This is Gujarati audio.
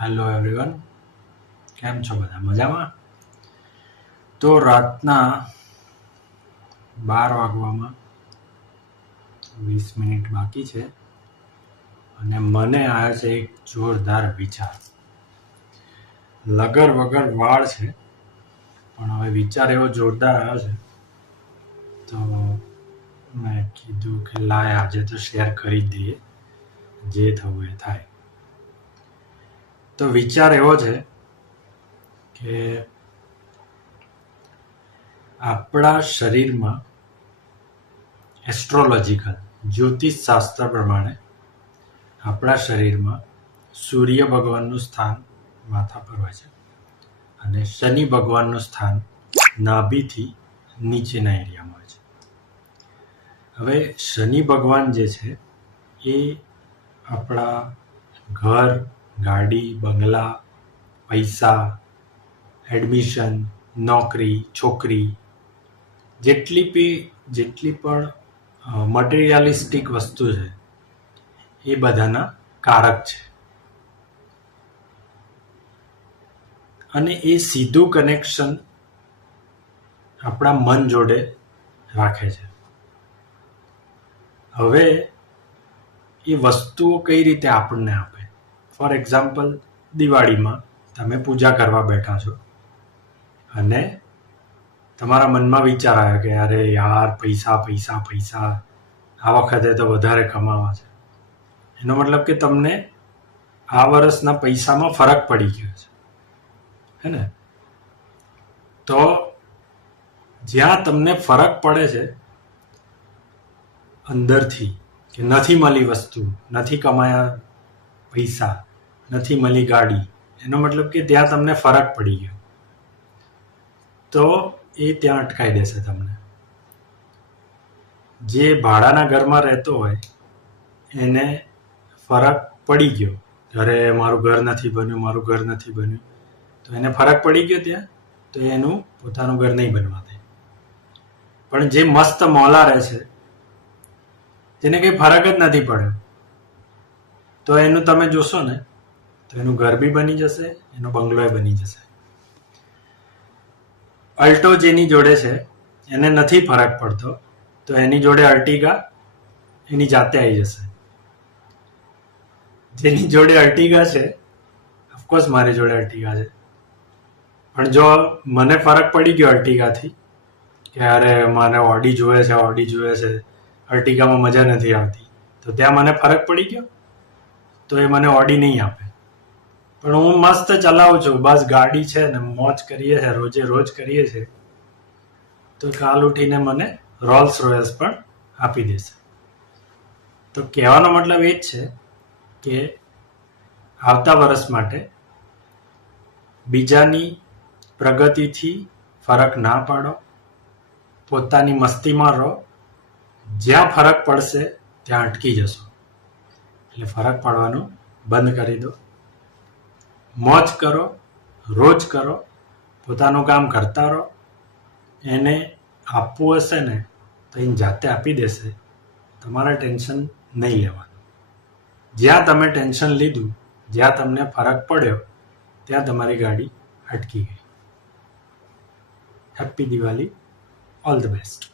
હેલો એવરીવન, કેમ છો બધા? મજામાં? તો રાતના 12 વાગવામાં 20 મિનિટ બાકી છે અને મને આવ્યો છે એક જોરદાર વિચાર. લગર વગર વાળ છે, પણ હવે વિચાર એવો જોરદાર આવ્યો છે તો મેં કીધું કે લાય આજે તો શેર કરી જ દઈએ, જે થવું એ થાય. તો વિચાર એવો છે કે આપણા શરીરમાં એસ્ટ્રોલોજીકલ જ્યોતિષશાસ્ત્ર પ્રમાણે આપણા શરીરમાં સૂર્ય ભગવાનનું સ્થાન માથા પર હોય છે અને શનિ ભગવાનનું સ્થાન નાભીથી નીચેના એરિયામાં હોય છે. હવે શનિ ભગવાન જે છે એ આપણા ઘર, ગાડી, બંગલા, પૈસા, એડમિશન, નોકરી, છોકરી, જેટલી પણ મટીરિયાલિસ્ટિક વસ્તુ છે એ બધાના કારક છે અને એ સીધું કનેક્શન આપણા મન જોડે રાખે છે. હવે એ વસ્તુઓ કઈ રીતે આપણને આપે? ફોર એક્ઝામ્પલ, દિવાળીમાં તમે પૂજા કરવા બેઠા છો અને તમારા મનમાં વિચાર આવ્યો કે અરે યાર, પૈસા પૈસા પૈસા, આ વખતે તો વધારે કમાવા છે. એનો મતલબ કે તમને આ વર્ષના પૈસામાં ફરક પડી ગયો છે, હે ને? તો જ્યાં તમને ફરક પડે છે અંદરથી કે નથી મળી વસ્તુ, નથી કમાયા પૈસા, નથી મળી ગાડી, એનો મતલબ કે ત્યાં તમને ફરક પડી ગયો, તો એ ત્યાં અટકાઈ દેશે તમને. જે ભાડાના ઘરમાં રહેતો હોય એને ફરક પડી ગયો, અરે મારું ઘર નથી બન્યું, તો એને ફરક પડી ગયો ત્યાં, તો એનું પોતાનું ઘર નહીં બનવા દે. પણ જે મસ્ત મોલા રહે છે, જેને કંઈ ફરક જ નથી પડ્યો, તો એનું તમે જોશો ને તો એનું ઘર બી બની જશે, એનો બંગલો બની જશે. અલ્ટો જેની જોડે છે એને નથી ફરક પડતો, તો એની જોડે અર્ટિગા એની જાતે આવી જશે. જેની જોડે અર્ટિગા છે, ઓફકોર્સ મારી જોડે અર્ટિગા છે, પણ જો મને ફરક પડી ગયો અર્ટિગાથી કે અરે મને ઓડી જોઈએ છે, અર્ટિગામાં મજા નથી આવતી, તો ત્યાં મને ફરક પડી ગયો, તો એ મને ઓડી નહીં આપે. પણ હું મસ્ત ચલાવું છું, બસ ગાડી છે ને, મોજ કરીએ છે, રોજ કરીએ છે, તો કાલ ઉઠીને મને રોલ્સ રોયલ્સ પણ આપી દેશે. તો કહેવાનો મતલબ એ જ છે કે આવતા વર્ષ માટે બીજાની પ્રગતિથી ફરક ના પાડો, પોતાની મસ્તીમાં રહો. જ્યાં ફરક પડશે ત્યાં અટકી જશો, એટલે ફરક પાડવાનું બંધ કરી દો. મોજ કરો, રોજ કરો, પોતાનું કામ કરતા રહો. એને આપવું હશે ને તો એને જાતે આપી દેશે, તમારે ટેન્શન નહીં લેવાનું. જ્યાં તમે ટેન્શન લીધું, જ્યાં તમને ફરક પડ્યો, ત્યાં તમારી ગાડી અટકી ગઈ. Happy Diwali, all the best.